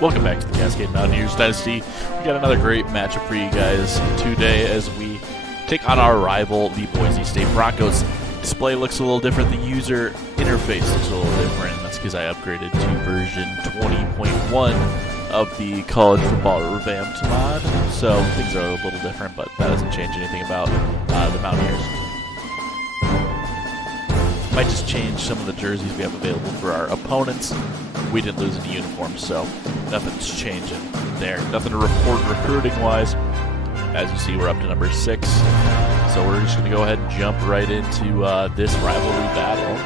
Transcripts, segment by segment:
Welcome back to the Cascade Mountaineers Dynasty. We got another great matchup for you guys today as we take on our rival, the Boise State Broncos. Display looks a little different. The user interface looks a little different. That's because I upgraded to version 20.1 of the college football revamped mod. So things are a little different, but that doesn't change anything about the Mountaineers. Might just change some of the jerseys we have available for our opponents. We didn't lose any uniforms, so nothing's changing there. Nothing to report recruiting-wise. As you see, we're up to number 6. So we're just going to go ahead and jump right into this rivalry battle.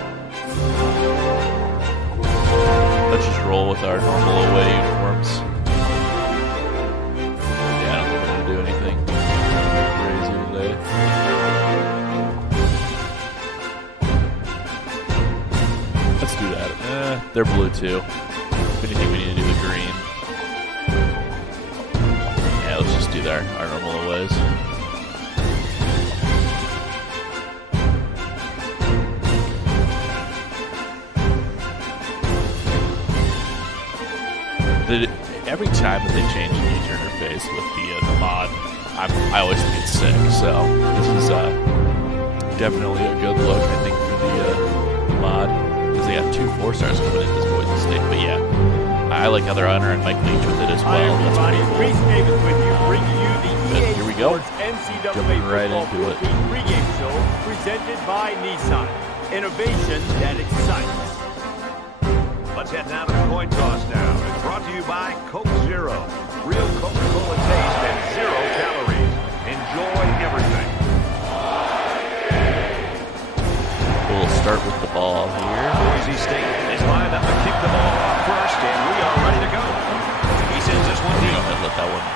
Let's just roll with our normal away uniforms. Yeah, I don't think we're going to do anything crazy today. Let's do that. They're blue too. If anything, we need to do the green. Yeah, let's just do our normal aways. Every time that they change the user interface with the mod, I always think it's sick. So this is definitely a good look, I think, for the mod. They got 2 4-stars coming in this Boise State, but yeah, I like how they're honoring Mike Leach with it as well. That's pretty cool. But here we go, jumping right into it. Pregame show presented by Nissan. Innovation that excites. Let's head down to the coin toss now. It's brought to you by Coke Zero. Real Coca-Cola taste and 0 calories. Enjoy everything. We'll start with the ball here. Boise State is lined up to kick the ball off first, and we are ready to go. He sends this one deep. Let that one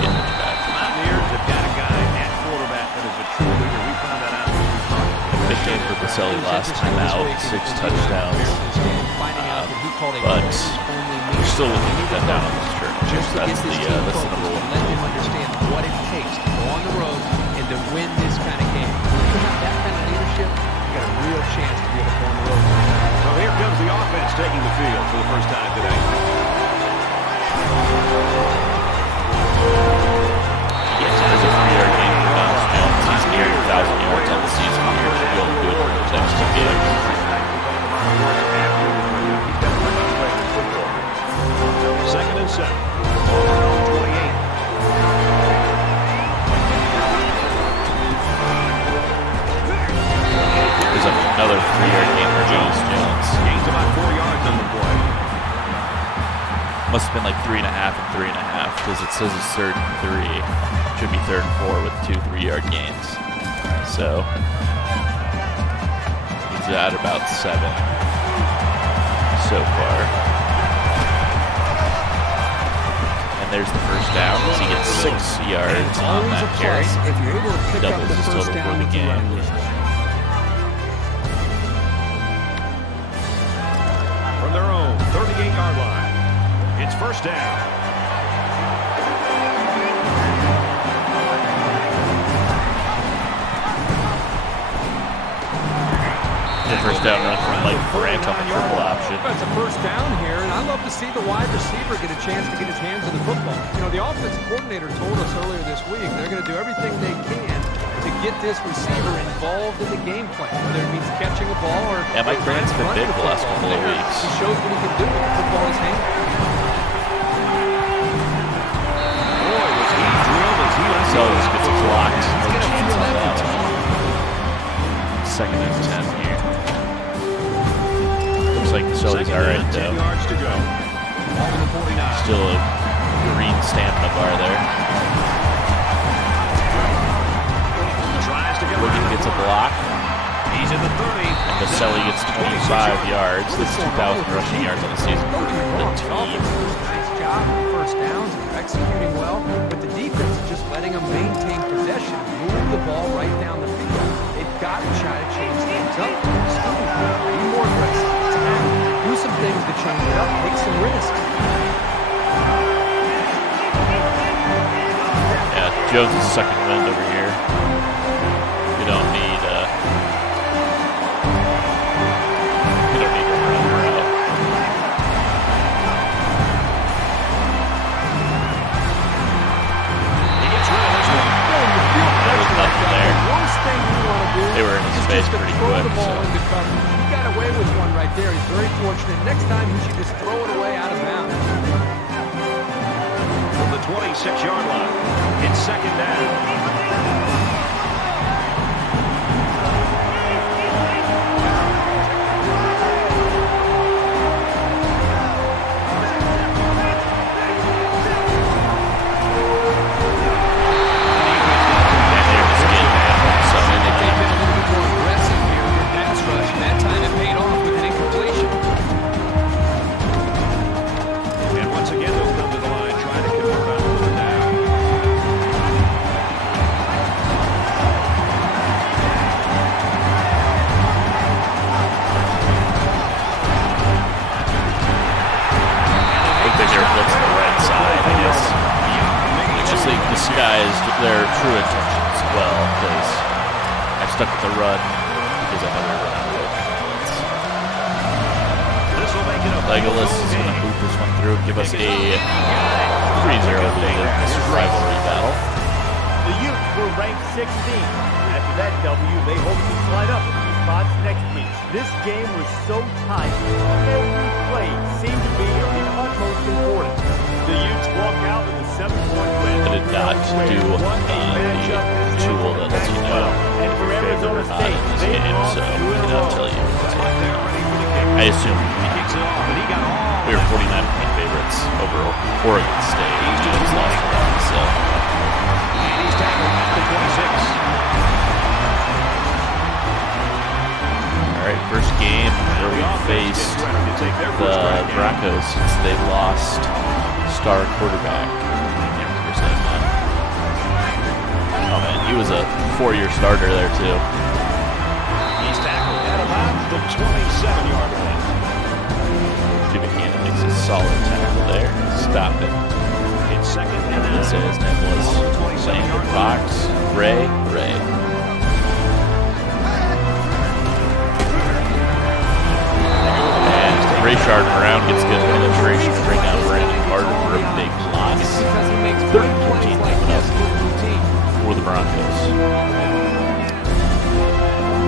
get into back. Mountaineers have got a guy at quarterback that is a true leader. We found that out. Big game for Baselli last time out, 6 touchdowns. But we're still looking to get down on this church. That's the number 1. Let them understand what it takes to go on the road and to win this kind of game. If you have that kind of leadership, you got a real chance to be able to go on the road. So here comes the offense taking the field for the first time today. Yes, there's a 3-yard gain for Miles Jones. He's nearing 1,000 yards on the season here. Should be able to do it for his next 2 games. Second and 7. 28. There's another 3-yard gain for Jones. Gains about 4 yards on the play. Must have been like 3.5 and 3.5 because it says it's 3rd and 3. Should be 3rd and 4 with 2 3-yard gains. So he's at about 7 so far. And there's the first down. He gets 6 yards on that carry. If you're able to pick up Doubles the his first total down for the with the game. running. From their own 38-yard line, it's first down. The first down run from Mike Grant on the triple option. That's a first down here, and I love to see the wide receiver get a chance to get his hands on the football. You know, the offensive coordinator told us earlier this week they're going to do everything they can to get this receiver involved in the game plan, whether it means catching a ball or... Yeah, Mike Grant's been big the last couple of weeks. He shows what he can do with the football in his hand. Boy, was he drilled as he was. So this gets blocked. No chance on that one. Second and 10 here. Looks like Sully's alright though. 10 yards to go. Ball on the 49. Still a green stamina bar there. Tries to get Wiggins gets a block. He's in the 30. And Baselli gets 25 yards. That's 2,000 rushing yards on the season for the team. Nice job on first downs. They're executing well, but the defense is just letting them maintain possession, move the ball right down the field. They've got to try to change things up. Be more aggressive. Do some things to change it up. Take some risks. Yeah, Jones' second wind over here. We don't need to run her out. face just to pretty throw quick. the ball So. into coverage. He got away with one right there. He's very fortunate. Next time, he should just throw it away out of bounds. From the 26-yard line, it's second down. Disguised their true intentions well, because I stuck with the run because I know they're running away from bullets. Legolas is going to move this one through and give us a 3-0 lead in this rivalry battle. The Utes were ranked 16th. After that W, they hope to slide up a few spots next week. This game was so tight. Every play seemed to be of the utmost importance. The Utes walk out with a 7-point win. I did not do the tool that lets you know if you're favored or not in this game, so I cannot tell you. I assume we were 49-point favorites over Oregon State. We just lost to them, so. He's tackled at the 26. All right, first game where we faced the Broncos since they lost star quarterback. I can't remember his name now. Oh man, he was a 4-year starter there too. He's tackled at about the 27-yard line. Jimmy Cannon makes a solid tackle there. Stop it. It's second I'm and gonna say his name was Landon Fox. Ray. Rayshard around gets good penetration to bring down Brandon Carter for a big loss. 13-14 coming up for the Broncos.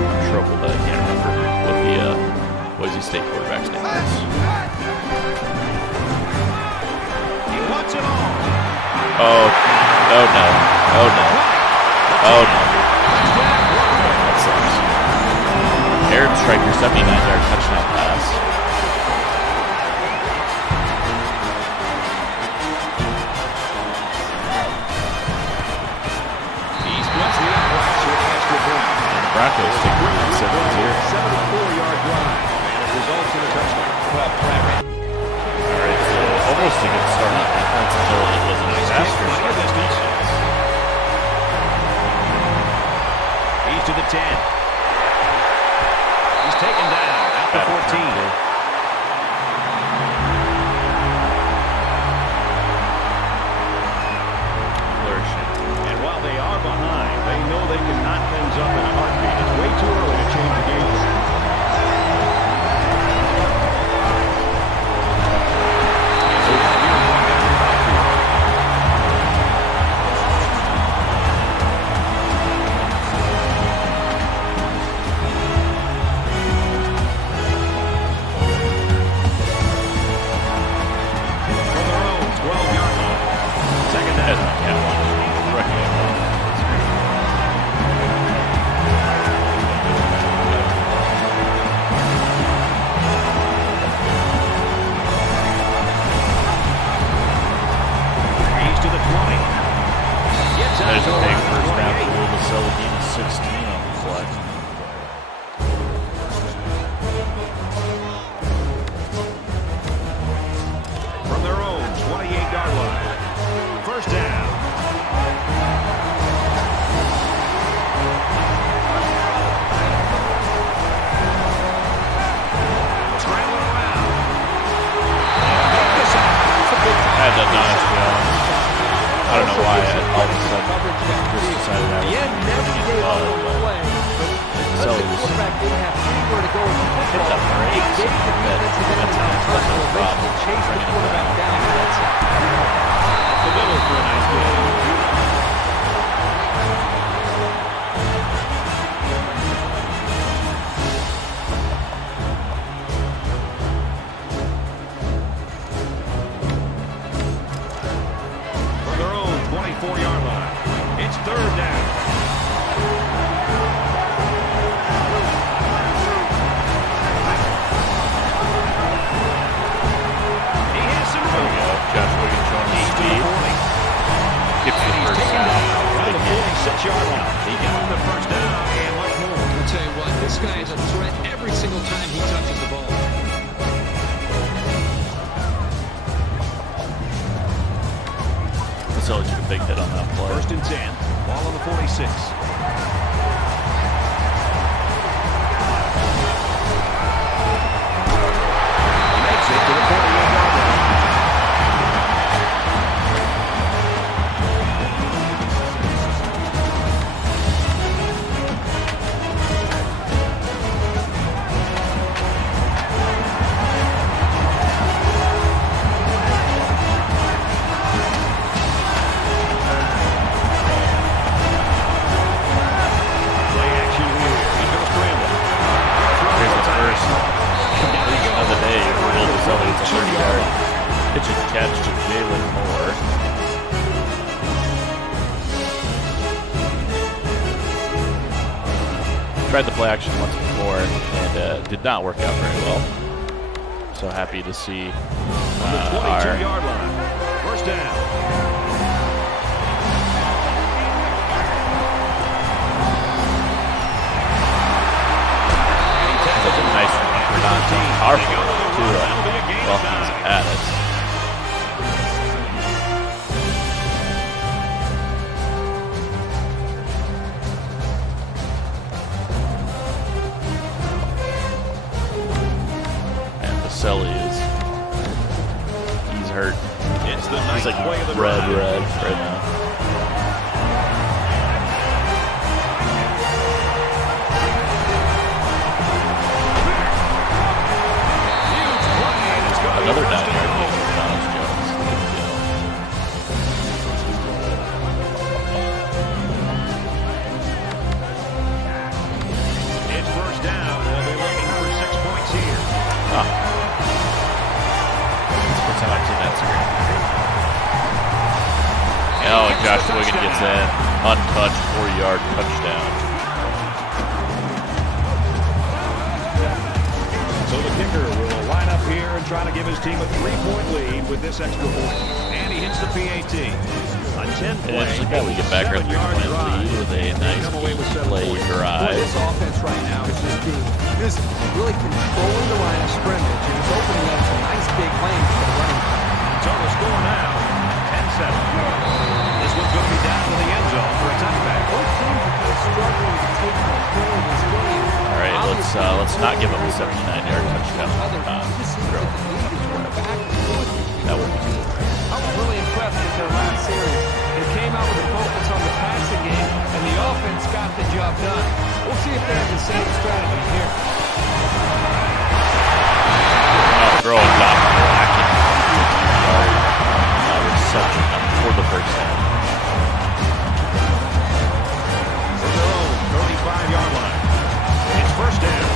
I'm troubled that I can't remember what the Boise State quarterback's name is. he wants it all. Oh no. That sucks. Aaron Stryker, 79-yard touchdown pass. Broncos take the lead 7-0. 74-yard drive, and it results in a touchdown. All right, so almost a good start on defense until it was a disaster. He's to the 10. He's taken down at the 14. And while they are behind, they know they can knot things up in a heartbeat. It's way too early to change the game. From their own 12-yard line. Second down. There's a big first down rule to Celadina 16 on the play. From their own 28-yard line. First down. Scrambling around. I had that Dynasty. I don't know why all of a sudden Chris decided I was getting involved, but so it was hit the brakes a bit. That's no problem. Bringing it back. The middle for a nice game. big hit on that play. 1st and 10. Ball on the 46. Makes it to the 48-yard line. Pitch and catch to Jalen Moore. Tried the play action once before and did not work out very well. So happy to see on the 22-yard line. 1st down. That's a nice run for Dante. Powerful too. Well, he's at it. And Baselli he's hurt. It's the he's like red right now. Another 9-yard gain for Jones. It's 1st down. They'll be looking for 6 points here. That's the first time I've seen that screen. Oh, and Josh Wiggin gets in. Untouched 4-yard touchdown. So the kicker will line up here and try to give his team a 3-point lead with this extra point. And he hits the PAT. A 10-play, we get back our 3-point lead with a nice play drive. This offense right now is just really controlling the line of scrimmage, and it's opening up some nice big lanes for the running back. Total score now, 10-7. This one's going to be down to the end zone for a touchback. Both teams are kind of struggling to take control of this game. All right, let's not give up a 79-yard touchdown. That would be good. I was really impressed with their last series. They came out with a focus on the passing game, and the offense got the job done. We'll see if they have the same strategy here. Throw a dot blocking reception for the first down. From their own 35-yard line. It's 1st down.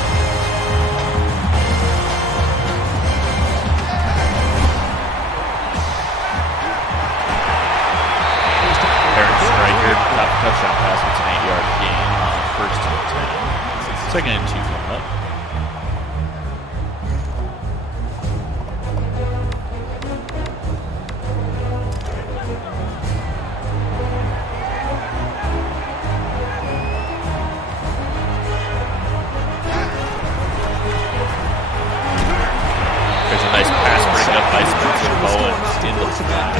Touchdown pass with an 8-yard gain on 1st and 10. 2nd and 2 coming up. There's a nice pass breaking up by Spencer Bowens in the flat.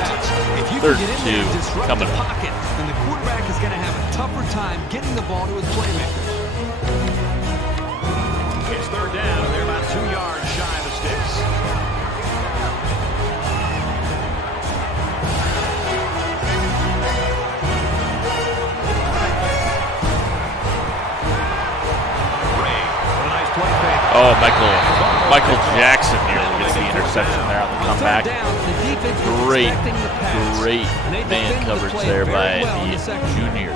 3rd and 2 coming up. And the quarterback is going to have a tougher time getting the ball to his playmakers. It's 3rd down, and they're about 2 yards shy of the sticks. Ray, what a nice play fake. Oh, Michael Jackson nearly gets the interception there on the comeback. Great man coverage there by the junior.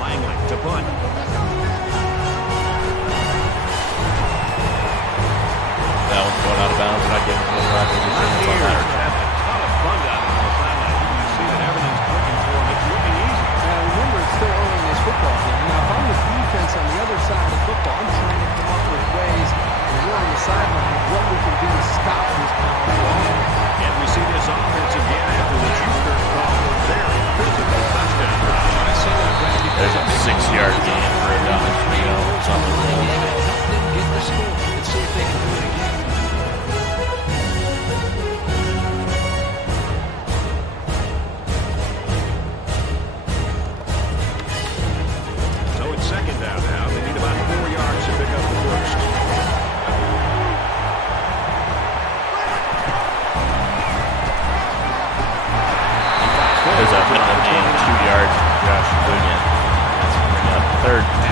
Langley to punt. That one's going out of bounds. We're not getting a little right. Mountaineers have a ton of fun down on the sideline. You can see that everything's clicking for them. It's looking easy. Now, remember, it's still early in this football game. Now, if I'm the defense on the other side of the football, I'm trying to come up with ways, and we're on the sideline, of what we can do to stop this powerful offense.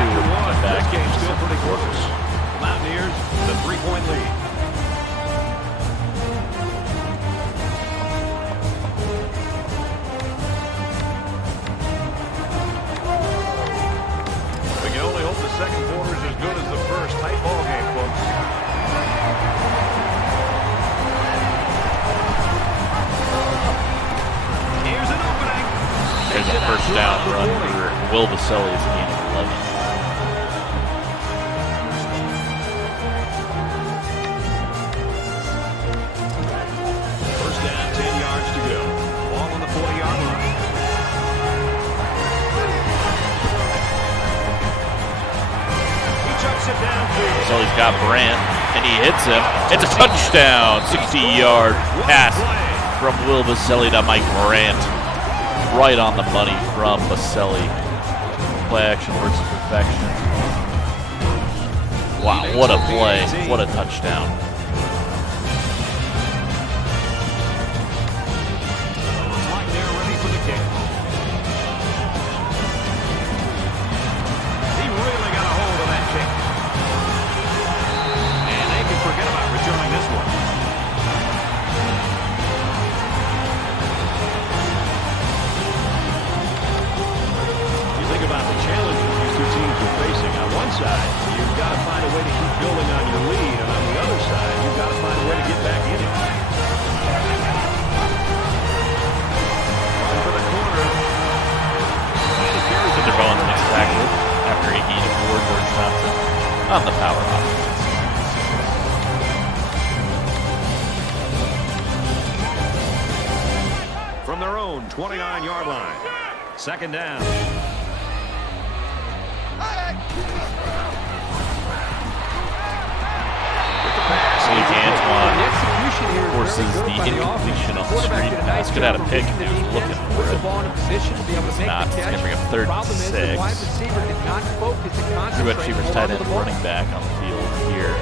After one, coming back. this game's still pretty close. Mountaineers with a 3-point lead. We can only hope the second quarter is as good as the first. Tight ball game, folks. Here's an opening. There's a first down run for Will Vaselli's gain of 11. First down, 10 yards to go. Ball on the 40-yard line. He chucks it downfield. Vaselli's got Brandt, and he hits him. It's a touchdown. 60-yard pass from Will Vaselli to Mike Brandt. Right on the money from Vaselli. Play action works to perfection. Wow, what a play. What a touchdown. Looks like they're ready for the kick. He really got a hold of that kick. And they can forget about returning this one. You think about the challenges these two teams are facing. On one side, you've got to find a way to keep building on your lead. And on the other side, you've got to find a way to get back in it. For the corner. And he carries it. They're going to mix back after a gain of 4. George Johnson on the power option. From their own 29-yard line. Second down. Antoine The execution here is forces very good the by incompletion on offense. the Quarterback screen did a pass. nice Could have job a pick if reading he was the looking defense, for put the it. ball in a position to be able to make Not. the It's catch. gonna bring up 3rd and Problem is, 6. the wide receiver did not focus and Drew concentrate Cheever's on tight the end ball. running back on the field here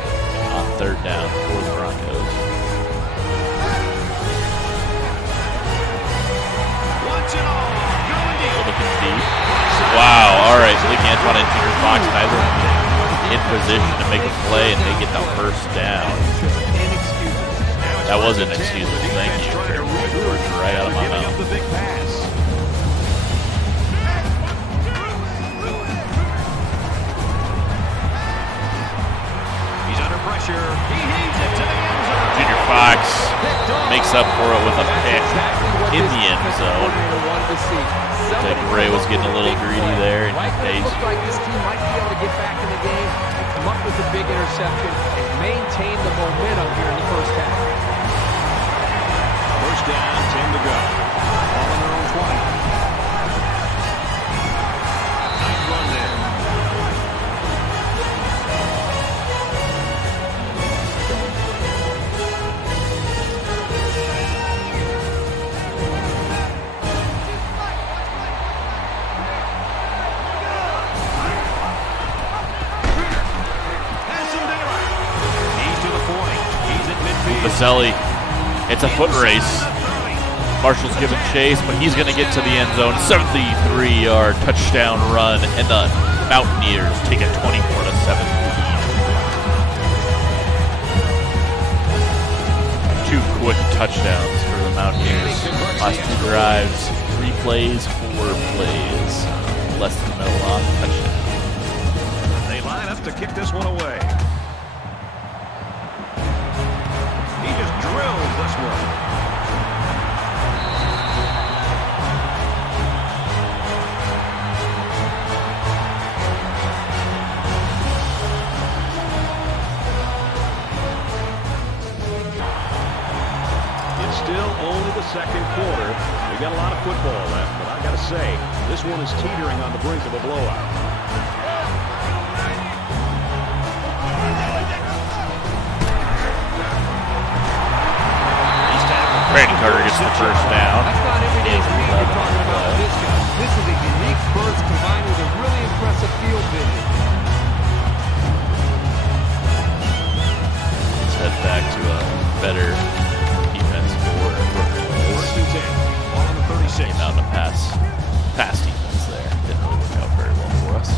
on 3rd down for the Broncos. Watch it all. Going deep. Looking deep. Wow, all right. Blake Antoine and Junior Fox neither in position to make a play, and they get the first down. That was inexcusable. Thank you. George, right out of my Giving up mouth. the big pass. He's under pressure. He heaves it to the end zone. Junior Fox makes up for it with a pick in the end zone. I think Ray was getting a little greedy there, and It looked like this team might be able to get back in the game and come up with a big interception and maintain the momentum here in the first half. First down, 10 to go. Ball on their own 20. Nice run there. Pass him down. He's to the 40. He's at midfield. Vaselli, it's a foot race. Marshall's giving chase, but he's going to get to the end zone. 73-yard touchdown run, and the Mountaineers take a 24-7 lead. 2 quick touchdowns for the Mountaineers. Last 2 drives, 3 plays, 4 plays. Less than a long touchdown. They line up to kick this one away. He just drills this one. It's still only the second quarter. We got a lot of football left, but I got to say, this one is teetering on the brink of a blowout. Brandon Carter gets the first down. That's not every day And speed you're 11 talking about play. this guy. This is a unique burst combined with a really impressive field vision. Let's head back to a better defense for Brooklyn. First and 10. Ball on the 36. Came out in a pass defense there. Didn't really work out very well for us.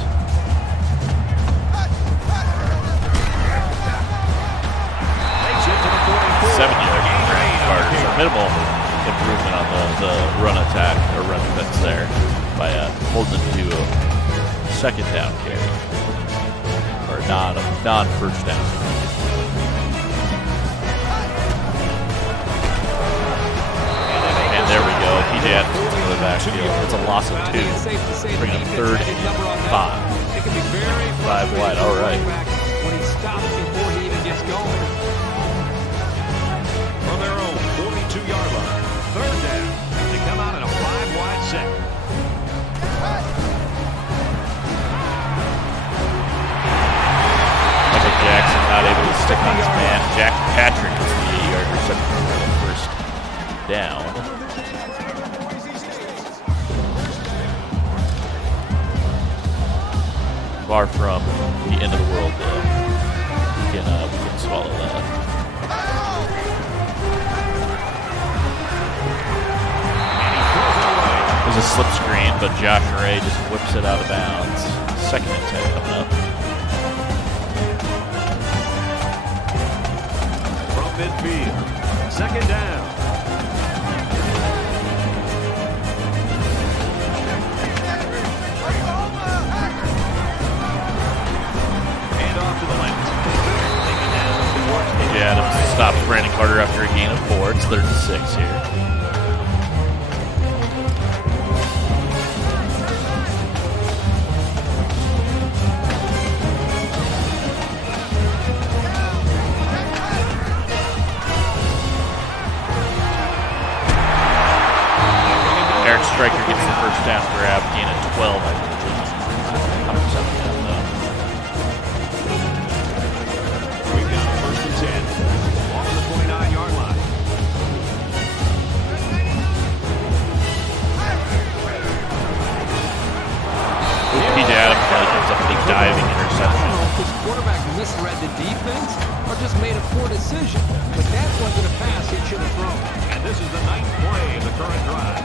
improvement on the run attack or run defense there by holding them to a second down carry or non-first down. And there we go. PJ Adams gets into the backfield. It's a loss of 2. Bringing up 3rd and 5. 5 wide. All right. When he stops before he even gets going. From their own 42-yard line, 3rd down. They come out in a 5-wide set. Michael Jackson not able to stick on his man. Jack Patrick is the 8-yard reception for the first down. Far from the end of the world, though. We can swallow that. There's a slip screen, but Josh Ray just whips it out of bounds. 2nd and 10 coming up. From midfield, 2nd down. Adams stops Brandon Carter after a gain of 4. It's 3rd and 6 here. Eric Stryker gets the first down grab, gain of 12. I think. Diving interception. His quarterback misread the defense or just made a poor decision. But that wasn't a pass he should have thrown. And this is the 9th play of the current drive.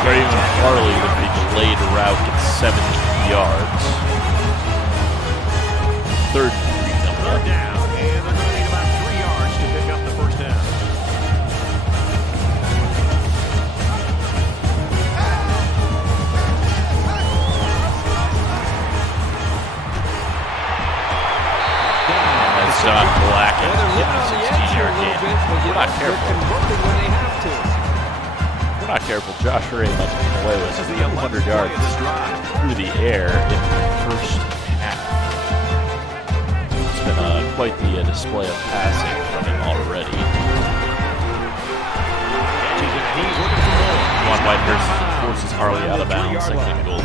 Draven Farley with the delayed route at 70 yards. 3rd and 3 coming up. Down. John Black and getting a 16-yard gain. We're not careful. We're not careful. Josh Ray lets him away with 200 yards through the air in the first half. It's been quite the display of passing from him already. Juan Whitehurst forces Harley out of bounds. 2nd and goal.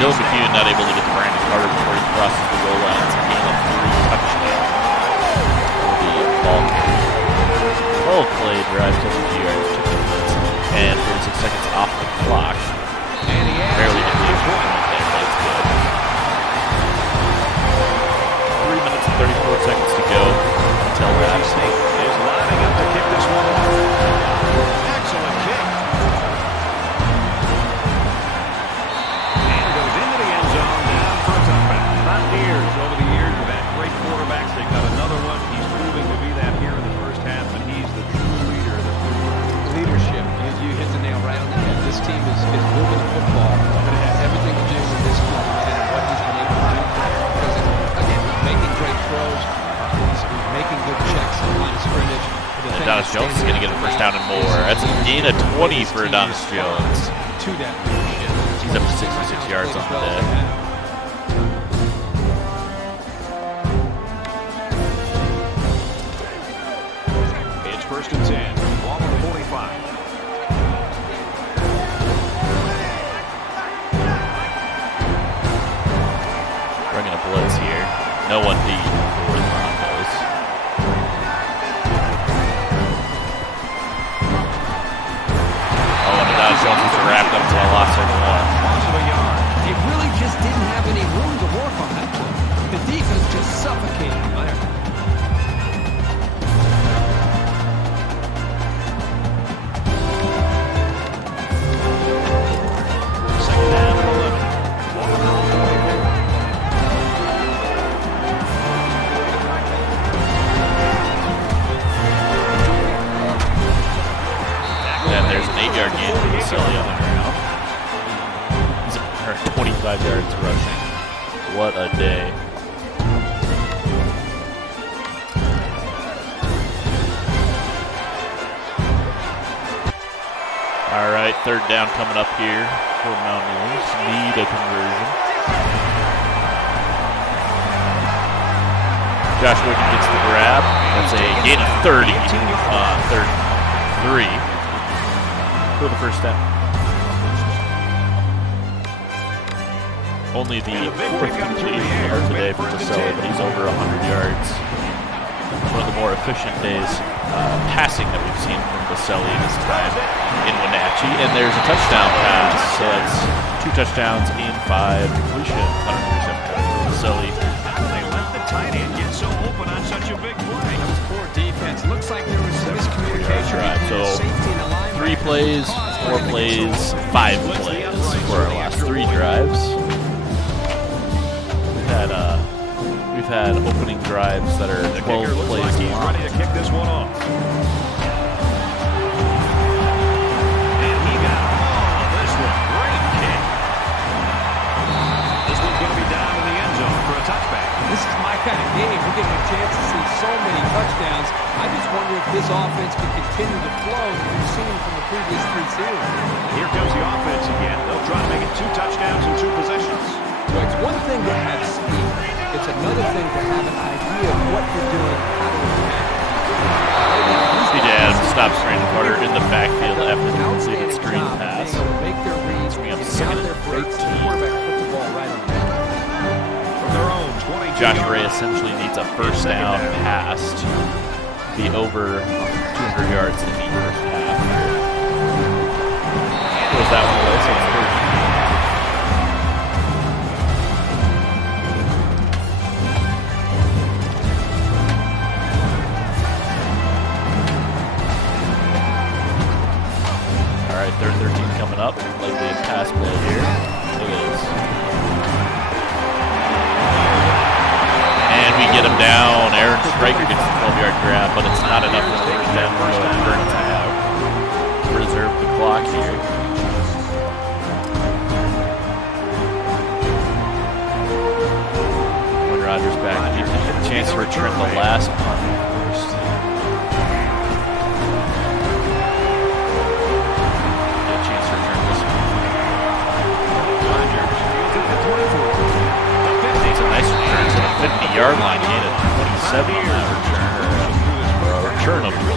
Dylan McHugh not able to get to Brandon Carter before he crosses the goal line. It's a gain of 3 touchdowns for the ball carrier. Well played, drive to the yards, 2 minutes, and 46 seconds off the clock. And he barely hit the extra point there, but it's good. 3 minutes and 34 seconds to go until that. State is lining up to kick this one off. Excellent kick. Mountaineers over the years have had great quarterbacks. They've got another one. He's proving to be that here in the first half, and he's the true leader of the group. Leadership. You hit the nail right on the head. This team is moving the football, but it has everything to do with this group and what he's been able to do. Because, again, he's making great throws. He's making good checks on the line of scrimmage. Adonis Jones is going to get a first down and more. That's a gain of 20 for Adonis Jones. To that leadership. He's up to 66 yards on the day. It's 1st and 10. Ball on the 45. Bringing a blitz here. No one deep for the Broncos. Oh, and Jones was wrapped up until I lost it more. Loss of a yard. They really just didn't have any room to work on that play. The defense just suffocated them there. Second down and 11. Walking off the way forward. And there's an 8-yard gain from Vasily on the ground. He's at 25 yards rushing. What a day. All right, third down coming up here for Mountaineers. Need a conversion. Josh Wiggin gets the grab. That's a gain of 30. Third 3 for the first down. Only the fourth completion of today for Vasily, but he's over 100 yards. One of the more efficient days passing that we've seen from Vasily this time in Wenatchee. And there's a touchdown pass, so that's 2 touchdowns in 5 completions. 100% for Vasily. They let the tight end get so open on such a big play. That was poor defense. Looks like there was some miscommunication Right, between the so safety and the linebacker. 3 plays, 4 plays, 5 plays for our last 3 drives. We've had opening drives that are The 12 kicker looks plays like he's long. ready to kick this one off. And he got this one. Great kick. This one's going to be down in the end zone for a touchback. This is my kind of game. We're getting a chance to see so many touchdowns. I just wonder if this offense can continue the flow that we've seen from the previous 3 series. Here comes the offense again. They'll try to make it 2 touchdowns in 2 possessions. Well, it's one thing to have speed. It's another thing to have an idea of what you're doing, how to attack. CJ Adams stops Brandon Carter in the backfield after the completed screen pass. Make their reads, Bring up get second out and their breaks, the 13. quarterback put the ball right on the From their own 22 Josh Ray essentially needs a first down pass to be over 200 yards in the first half. Was that one away? So it's 13. All right, third 13 coming up. Likely a pass play here. Look at this. And we get him down. Aaron Stryker gets the 12-yard grab, but it's not enough for the first down. We're going to burn time out. Reserve the clock here. When Rodgers back, he gets a chance to return the last punt first. Get a chance to return this one. Rodgers fields it at 24. It's a nice return to the 50-yard line. Gain of 27 on that return, or a return of 27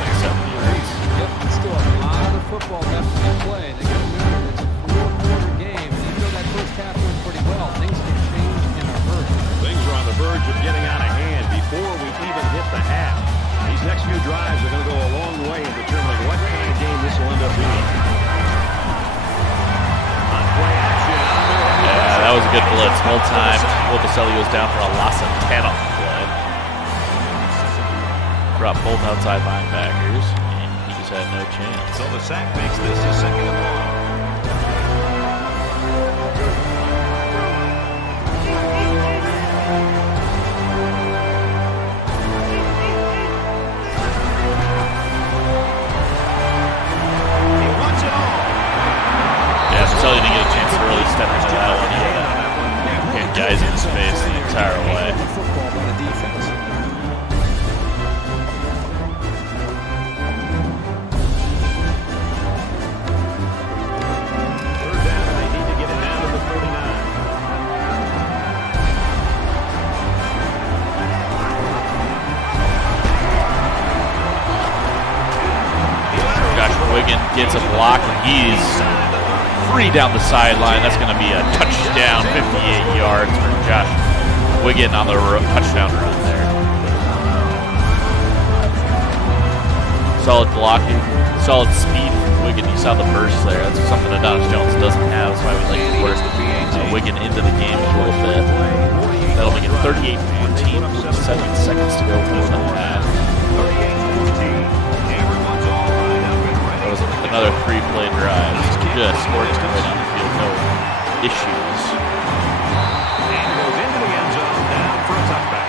yards. Yep, it's still a lot of football left to play. They got to remember it's a 4-quarter game, and even though that first half went pretty well, things can change in a hurry. Things are on the verge of getting out of hand before we even hit the half. These next few drives are going to go a long way in determining what kind of game this will end up being. On play action. Yeah, that was a good blitz. Well timed. Vasily was down for a loss of 10 on the play. Brought both outside linebackers, and he just had no chance. So the sack makes this a 2nd and long. He wants it all. Yeah, Vasily didn't get a chance to really step into that one. He had guys in his face the entire way. Football by the defense. Third down, and they need to get it down to the 49. Josh Wiggin gets a block, and he's free down the sideline. That's going to be a touchdown, 58 yards for Josh Wiggin on the touchdown run there. Solid blocking, solid speed Wiggin, you saw the burst there. That's something Adonis Jones doesn't have. That's why we like to work Wiggin into the game a little bit. That'll make it 38-14, 47 seconds to go for the half. That was another 3-play drive. Just working right down the field, no issues. And goes into the end zone, down for a touchback.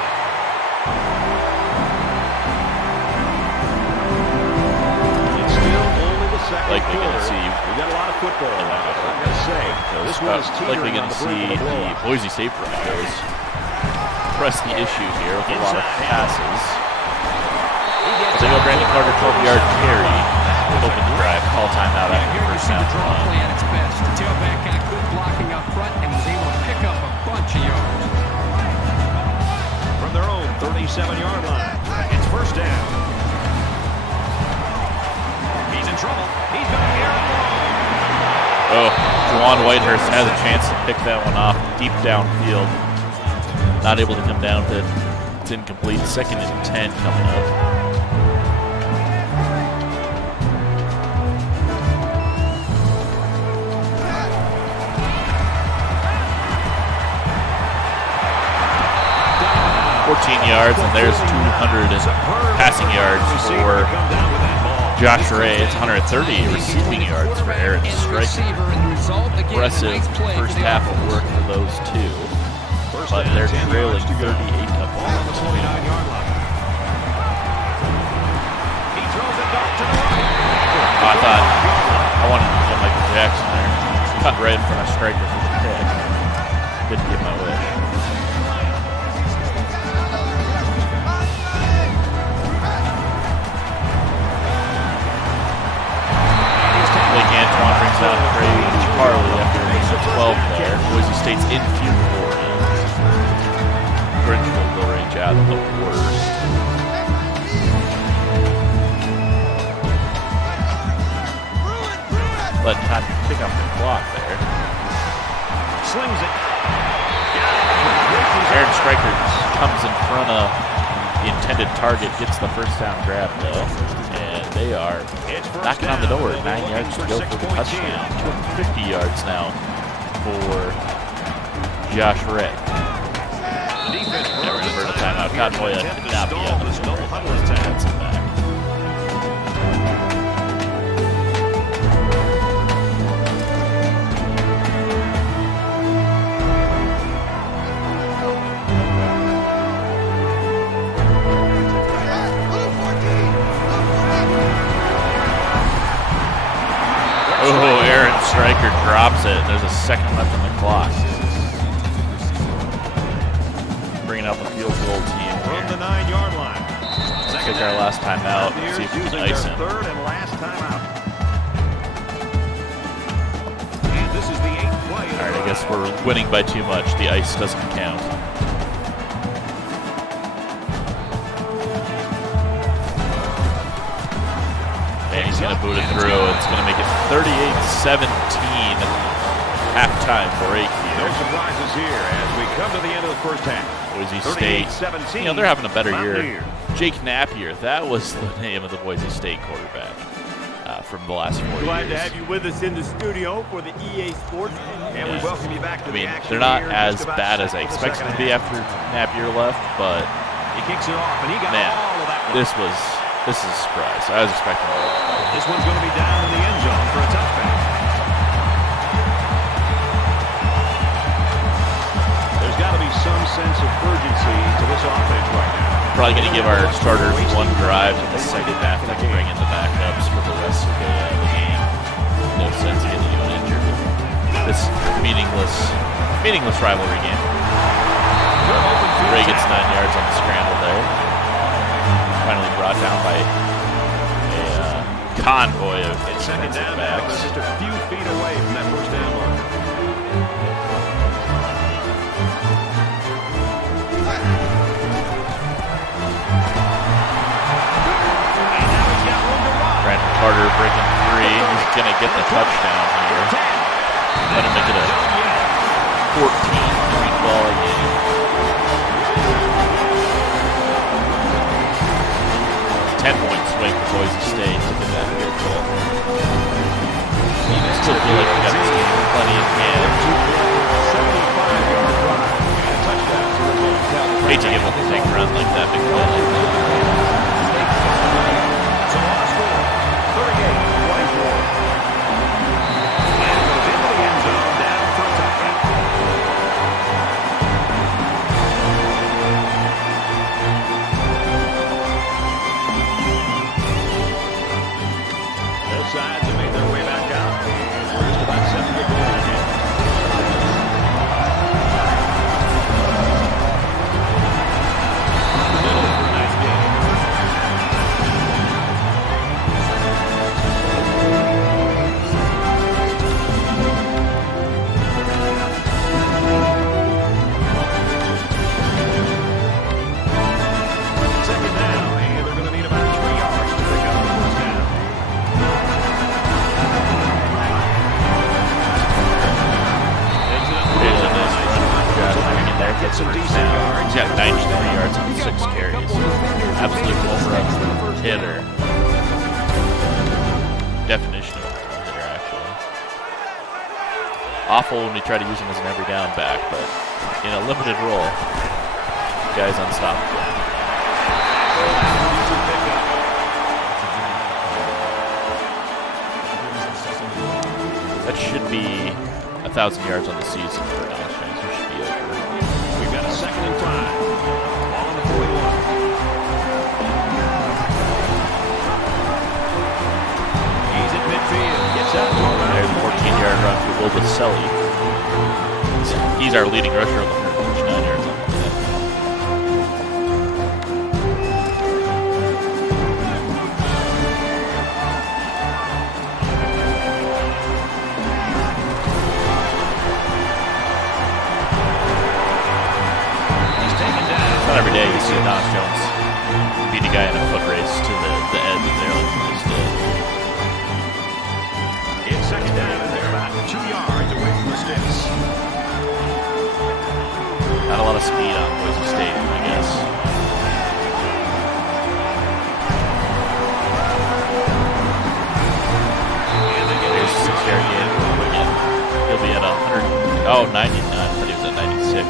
It's still only the second Likely going to quarter. see. We got a lot of football left. I'm going to say. So this one is Likely teetering going on to the brink see of a the blowout. Boise State Broncos press the issue here with a lot of passes. But they go Brandon Carter 12-yard carry. Open the drive, call timeout Yeah, after here the you first see the down draw run. play at its best. The tailback got good blocking up front and was able to pick up a bunch of yards. From their own 37-yard line. It's first down. He's in trouble. He's going to air it. Oh, Juwan Whitehurst has a chance to pick that one off deep downfield. Not able to come down to it. It's incomplete. 2nd and 10 coming up. Yards, and there's 200 passing yards for Josh Ray. It's 130 receiving yards for Aaron Stryker. Impressive first half of work for those two, but they're trailing 38 up Ball on the 29-yard line. He throws it back to the right. I thought I wanted to get Michael Jackson there. Cut right in front of Stryker for the pick. Didn't get my wish. Antoine brings out Trey Harley after a 12 there. Boise State's in field goal range. Bridge field goal range out of the worst. Let time to pick up the clock there. Slings it. Aaron Stryker comes in front of the intended target, gets the first down grab though, and they are knocking on the door. 9 yards to go for the touchdown. 250 yards now for Josh Ray. Never ever a timeout. Convoy could not be on the field. That's it back. Oh, Aaron Stryker drops it. There's a second left on the clock. Bringing out the field goal team From here. the 9-yard line. Take our last time out and see if we can ice him. Third and last time out. And this is the 8th play. All right, I guess we're winning by too much. The ice doesn't count. And he's going to boot it through. It's going to make it 38-17 halftime break No here. surprises here as we come to the end of the first half. Boise State, 38-17. you know, they're having a better year. Mountaineers. Jake Napier, that was the name of the Boise State quarterback from the last 4 Glad to years. have you with us in the studio for the EA Sports. And we welcome you back to I mean, the action. they're not here as just about bad as I set for the expected them to second be half. after Napier left, but He kicks it off, and he got man, all of that one. this is a surprise. I was expecting more. This one's going to be down in the end zone for a touchback. There's got to be some sense of urgency to this offense right now. Probably going to give our starters one drive in the second half and then bring in the backups for the rest of the game. No sense getting anyone injured. This meaningless rivalry game. Ray gets 9 yards on the scramble there. Finally brought down by a convoy of It's second defensive down now, backs. just a few feet away from that first down marker. Brandon Carter breaking free. He's going to get the touchdown here. That'll make it a 14-point ball game. It's a 10-point swing for Boise State to get that field goal. still feel like we got this game plenty in hand. 75-yard drive and a touchdown to the game. Hate to give up a big run like that, big play like that. So our score, 38-24. And goes into the end zone, down for a touchdown. Both sides have made their way back out. Just about 7 to go in here. Middle for a nice game. Second down, and they're going to need about 3 yards to pick up the first down. There's a nice run. Josh hanging in there, gets some decent yards. He's got 93 yards on 6 carries. Absolute home run hitter. Definition of a hitter, actually. Awful when we try to use him as an every down back, but in a limited role, guy's unstoppable. That should be 1,000 yards on the season for Dynasty. So it should be over. We've got a 2nd and 5. Ball on the 41. He's at midfield. Gets out to There's a 14-yard run for Will Baselli. He's our leading rusher on the 149 yards on the day. He's taken down. Not every day you see Don Jones beat a guy in a foot race to the edge there like he just did. It's 2nd down, and they're about 2 yards away from the sticks. Not a lot of speed on Boise State, I guess. And they get There's a 6-yard gain for Wiggin. He'll be at 100. Oh, 99. I thought he was at 96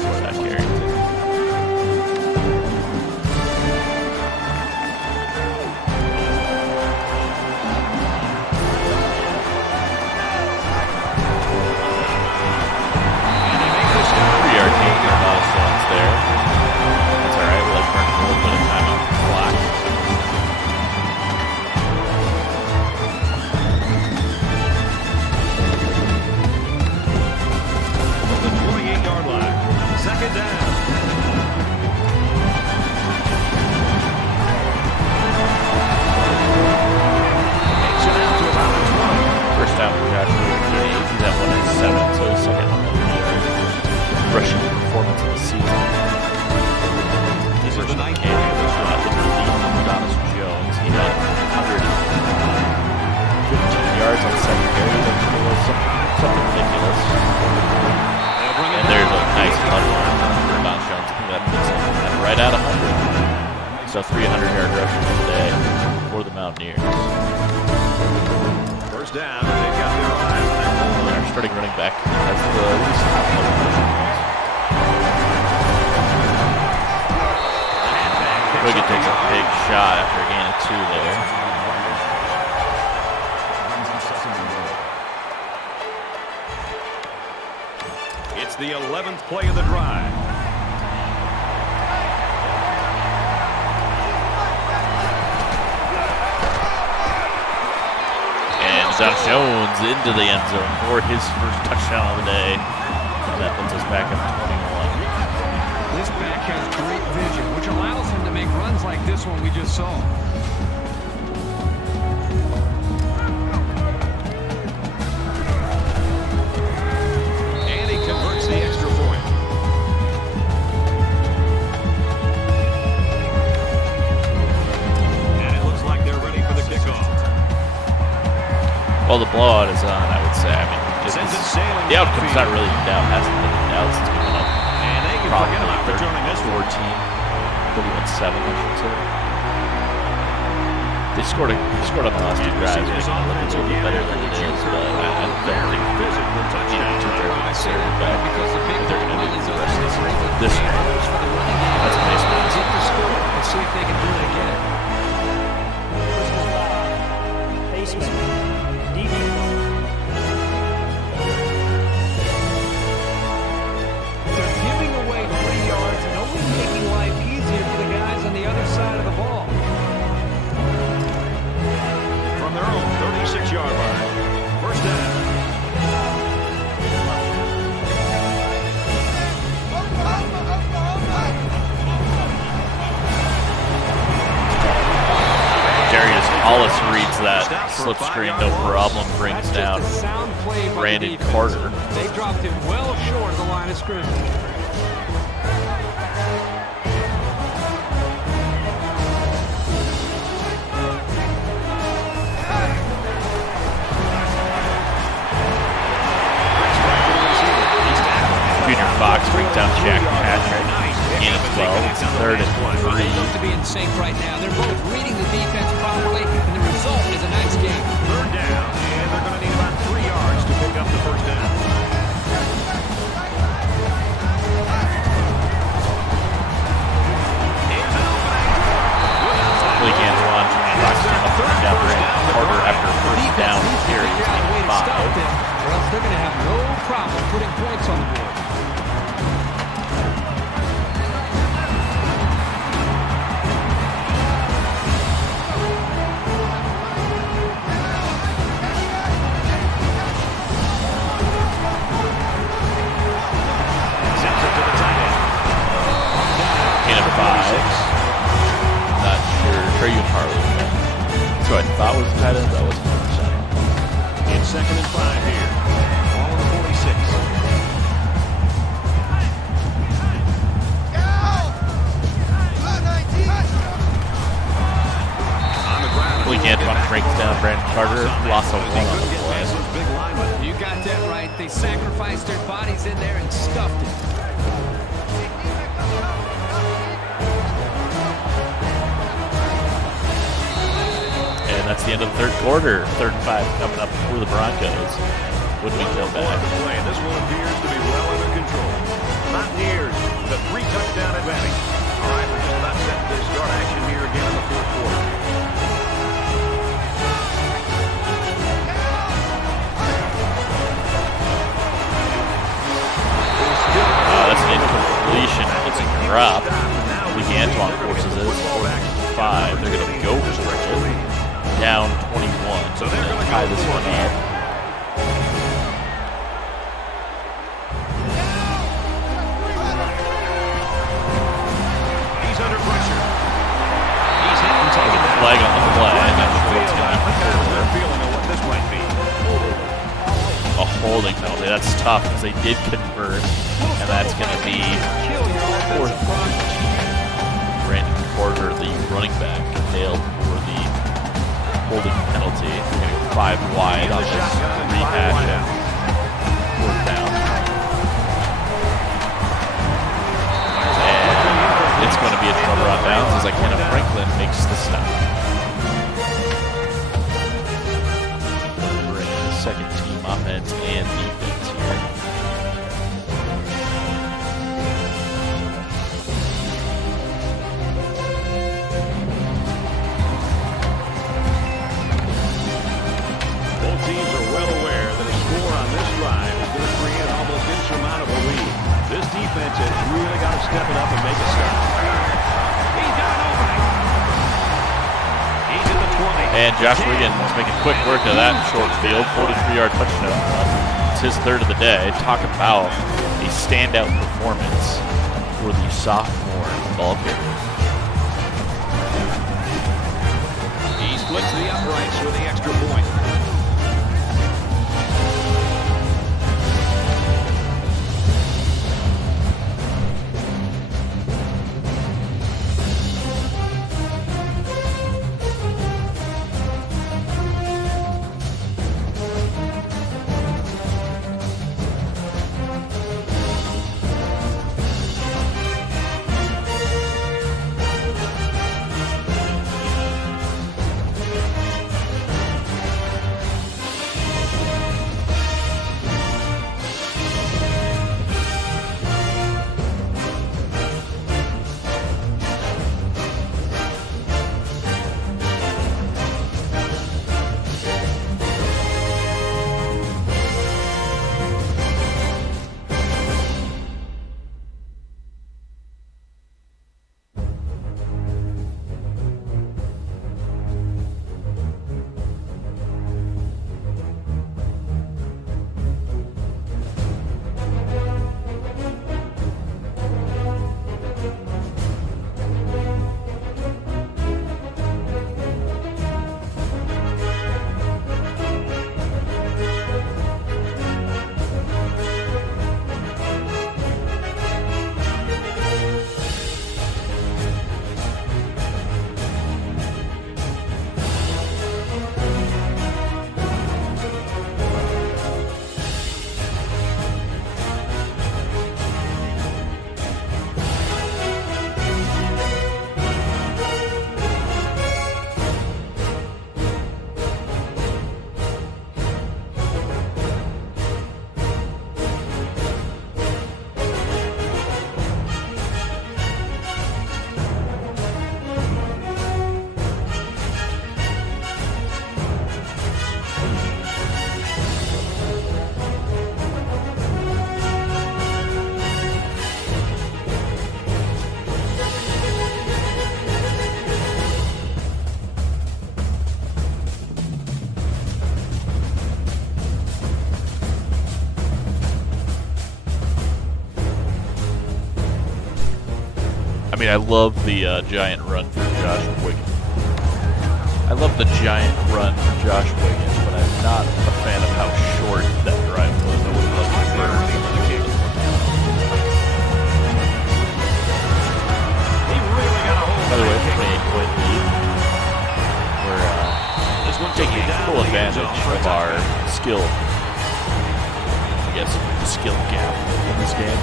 for that carry. There. That's alright, we'll like burn a little bit of time off the clock. from the 28-yard line. 2nd down. Takes it out to about the 20. First down for Josh Gay. He's at 107, so his second 100-yard rushing performance of the season. This is the 9th And there's not the lead Donis Jones. He had 115 yards on the second carry. That was something ridiculous. And there's a nice touchdown for Donis Jones. I think that puts him at right at 100. So 300-yard rushing today for the Mountaineers. First down, and they've got their eyes on that ball. And our starting running back has the least touchdowns. Wiggin takes a big shot after a gain of 2 there. It's the 11th play of the drive. And Josh Jones into the end zone for his first touchdown of the day. And that puts us back up to 21. This back has great vision, which allows him to make runs like this one we just saw. And he converts the extra point. And it looks like they're ready for the kickoff. Well, the blowout is on, I would say. I mean, the outcome's not really in doubt. Hasn't been in doubt since we went up. And they can Probably forget about returning this one. 31-7, I should say. They scored on the last two drives, making it look a little bit better than it is, but I don't think I say that back because the big they're going to lose the rest of this this for the running game. That's a nice pass. Hit the score. Let's see if they can do it again. Basement. Defense. They're giving away 3 yards and only making life easier for the guys on the other side of the ball. From their own 36-yard line. First down. Hollis reads that slip screen, no problem, brings down Brandon Carter. They dropped him well short of the line of scrimmage. Junior Fox brings down Jack Patrick. Gain of 12. It's 3rd and 3. They look to be in sync right now. They're both reading the defense properly, and the result is a nice game. 3rd down, and they're going to need about 3 yards to pick up the first down. Blake Antoine Fox came up and down Brandon Carter after a first down carry. He's getting 5. Or else they're going to have no problem putting points on the board. So I thought was tight end, that was 100%. In 2nd and 5 here. Ball on the 46. On the ground. Blake Antoine breaks down Brandon Carter, loss of 1 on the play. You got that right. They sacrificed their bodies in there and stuffed it. And that's the end of the 3rd quarter. 3rd and 5 coming up for the Broncos when we come back. This one appears to be well under control. Mountaineers with a 3-touchdown advantage. All right, we're just about set to start action here again in the 4th quarter. That's an incompletion. It's a drop. Blake Antoine forces it. 4-5. They're going to go for it. Down 21. So they're going to tie this one up. He's under pressure. He's hit and taken that. Flag on the play. Their feeling of what this might be. A holding penalty. That's tough because they did convert, and that's going to be 4th. Brandon Carter, the running back, nailed for the holding penalty. Getting 5 wide on this rehash of 4th down. And it's going to be a trouble on downs as Kenneth Franklin makes the stop. Bring the 2nd team offense and defense here. Teams are well aware that a score on this drive is going to create an almost insurmountable lead. This defense has really got to step it up and make a stop. He's got an opening. He's at the 20. And Josh Wiggins making quick work of that short field, 43-yard touchdown run. It's his 3rd of the day. Talk about a standout performance for the sophomore ball carrier. He splits the uprights with the extra point. I mean, I love the giant run for Josh Wiggins. I love the giant run for Josh Wiggins, but I'm not a fan of how short that drive was. I would have loved it for By the way, 28-point lead. We're taking full advantage of our skill, I guess, skill gap in this game.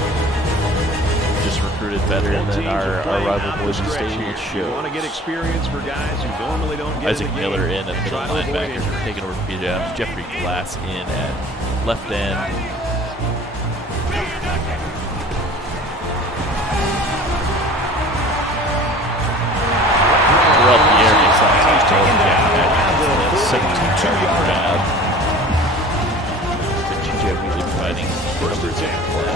Just recruited better than our rival Boise State, which shows. Isaac Miller in at middle linebacker, taking over PJ Adams. Jeffrey Glass in at left end. Throughout the air, he saw taken down at 17-yard grab. So TJ Wheatley providing number 10 play.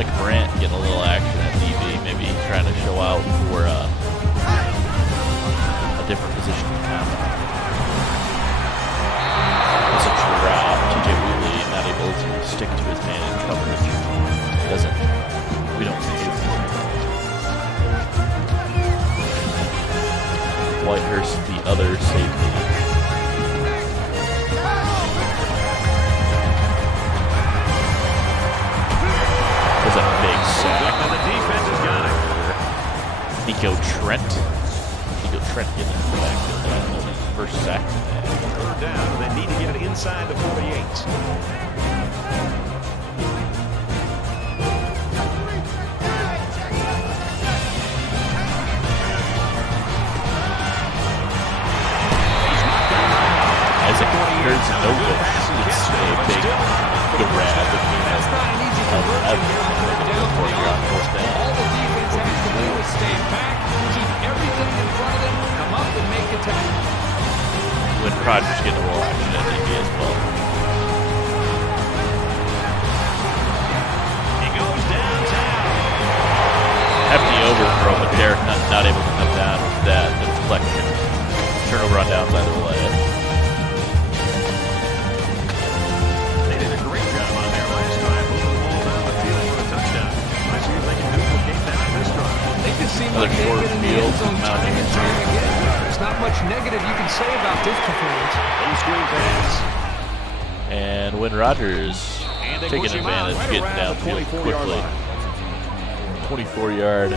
Like Brant getting a little action at DB, maybe trying to show out for a different position in combat. It's a drop. TJ Wheatley not able to stick to his man in coverage. We don't see it. Whitehurst, the other safety. Was a big sack. And the defense has got it. Nico Trent getting in the backfield. First sack. Third down. They need to get it inside the 48. Isaac Novus gets a big grab. All the defense has to do is stay back, keep everything in front of them, come up and make a tackle. When Rogers getting a little action at DB as well. He goes downtown. Hefty overthrow, but Derek Hunt not able to come down with that deflection. Turnover on downs either way. They did a great job on there last time, moving the ball down the field for a touchdown. Let's see if they can duplicate that this time. They just seem Another like they've short been in the field end zone from time and Mountaineers. time again. There's not much negative you can say about this performance. Little screen pass. And Win Rogers And they taking push him out advantage, right getting around the downfield 24-yard quickly. line. 24-yard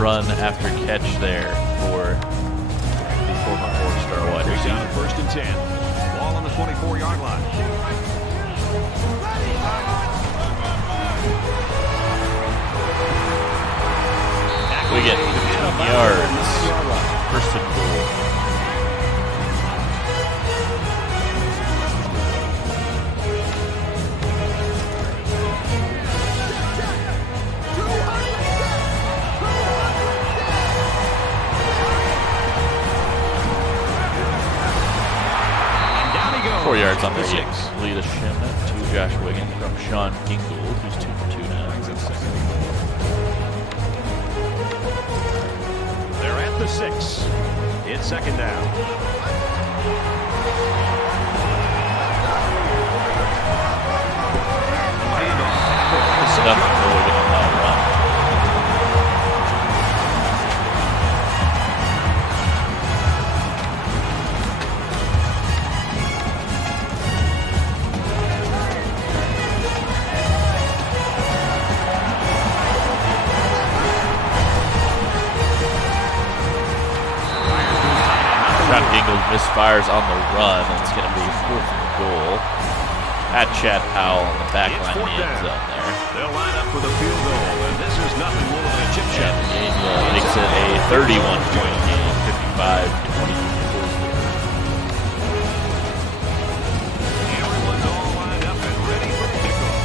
run after catch there for the former four-star wide Down receiver. at 1st and 10. Ball on the 24-yard line. We get 15 yards. First and goal. And down he goes. 4 yards on the 6. lead of Shimna to Josh Wiggins from Sean Gingold, who's 2 for 2 now. They're at the 6. It's second down. It's nothing for Wiggins on that run. Sean Gingold misfires on the run, and it's going to be 4th and goal at Chad Powell on the back It's line of 4th the end down. zone there. They'll line up for the field goal, and this is nothing more than a chip shot. And Daniel makes it a 31-point game, 55-24. Everyone's all lined up and ready for kickoff.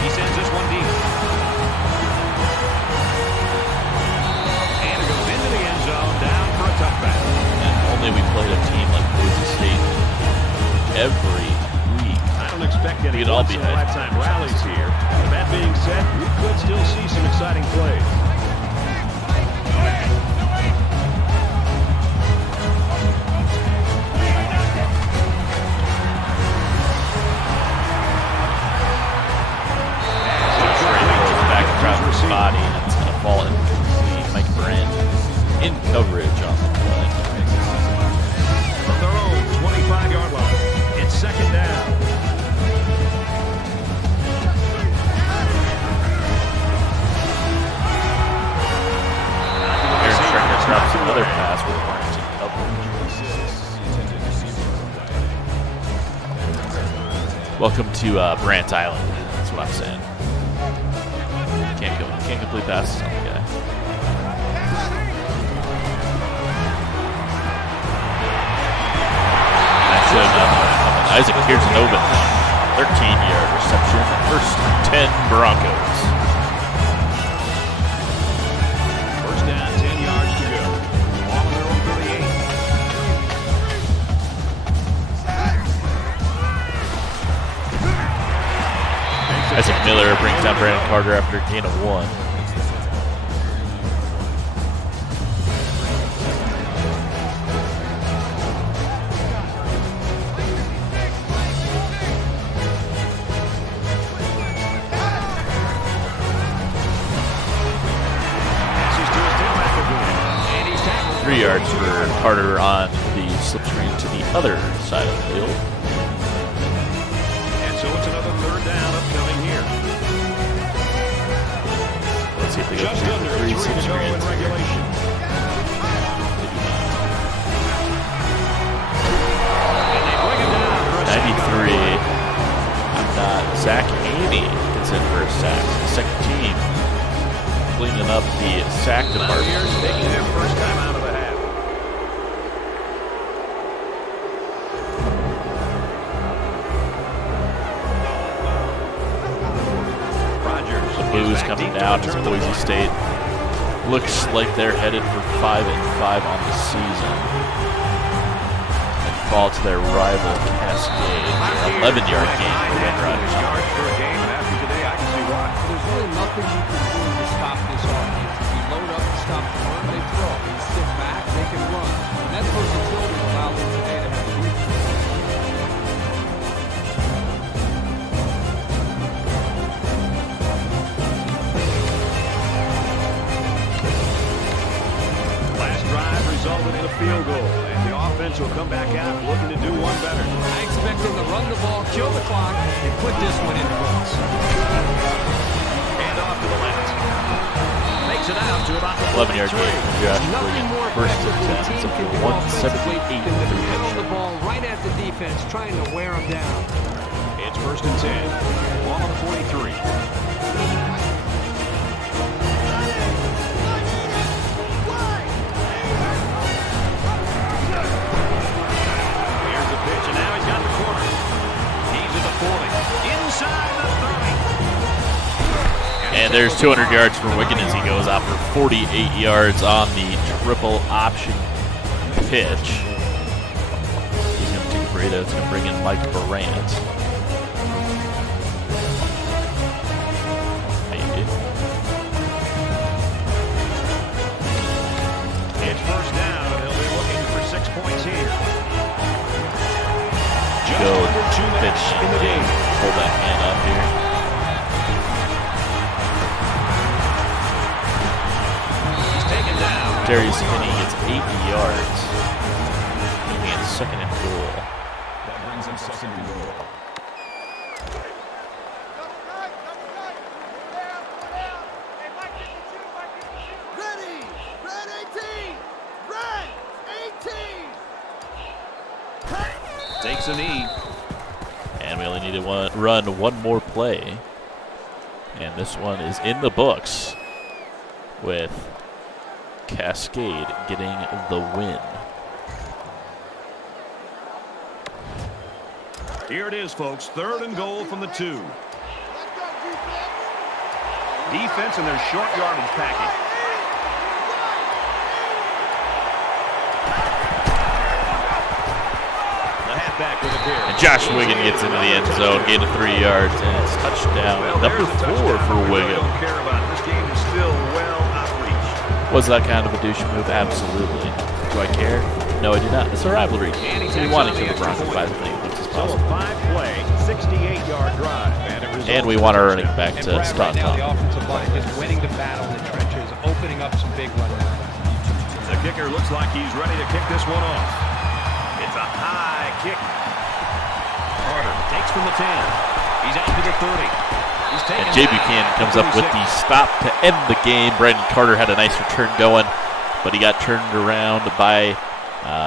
He sends this one deep. And it goes into the end zone, down for a touchback. And only we played a team like Boise State every week. I don't expect any We'd all be once-in-a-lifetime rallies here. But that being said, we could still see some exciting plays. Welcome to Brant Island. That's what I'm saying. Can't complete passes on the guy. I should have done that. Isaac Kirchnovich, 13-yard reception. First 10 Broncos. First down, 10 yards to go. Ball on their own 38. Isaac Miller brings down Brandon Carter after a gain of 1. Yards for Carter on the slip screen to the other side of the field. And so it's another third down upcoming here. Let's see if they go Just 3 under for 3 3 slip to go in screens. regulation. They do not. And they bring him down for a 93. I'm not. Zach Haney gets in for a sack. The second team cleaning up the sack department. Mountaineers taking their first time out of the half. Rodgers. The booze coming down as Boise State looks like they're headed for 5-5 on the season. And fall to their rival Cascade. 11-yard gain for Ben Rodgers. Yards for a game, and after today, I can see why. There's really nothing you can do to stop this offense. If you load up and stop the run, they throw. If you sit back, they can run. And that versatility allows them today to have a huge Last drive resulted in a field goal, and the offense will come back out looking to do one better. I expect them to run the ball, kill the clock, and put this one in the books. And off to the left. Makes it out to about the 11-yard 43. gain for Josh Nothing Williams. more First effective and than 10. a team It's up can to do 178 offensively than to pound the ball right at the defense, trying to wear them down. It's first and 10. Ball on the 43. Here's the pitch, and now he's got the corner. He's at the 40. Inside the 30. And there's 200 yards for Wigan as he goes out for 48 yards on the triple option pitch. He's going to take a burrito. It's going to bring in Mike Brandt. Maybe. It's first down, and he'll be looking for 6 points here. Just Go under 2 pitch minutes in the game. Hold that hand up here. He's taken down. Darius Finney gets 80 yards. And second and goal. That brings him second and goal. Ready! Red 18! Red 18! Takes a knee. And we only need to run one more play. And this one is in the books with Cascade getting the win. Here it is, folks. Third and goal from the 2. Defense in their short yardage package. The halfback with a carry. And Josh Wigan gets into the end zone, gain of 3 yards, and it's touchdown. Number 4 for Wigan. Don't care about it. This game is still well outreached. Was that kind of a douche move? Absolutely. Do I care? No, I do not. It's a rivalry. We want to kill the Broncos by as many points as So a possible. 5-play, 68-yard drive. And we want our running back to Brad, start right now, top. the offensive line just winning the battle in the trenches, opening up some big running. The kicker looks like he's ready to kick this one off. It's a high kick. Carter takes from the 10. He's out to the 30. He's taken And Jay down. Buchanan comes up with the stop to end the game. Brandon Carter had a nice return going, but he got turned around by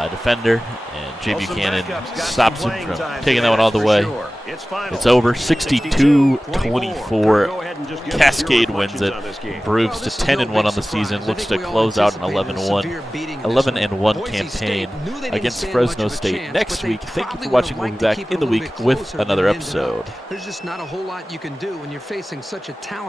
defender, and Jay Buchanan stops him from taking that one all the way. It's over, 62-24. Cascade wins it, improves to 10-1 on the season, looks to close out an 11-1 campaign against Fresno State next week. Thank you for watching. We'll be back in the week with another episode. There's just not a whole lot you can do when you're facing such a talented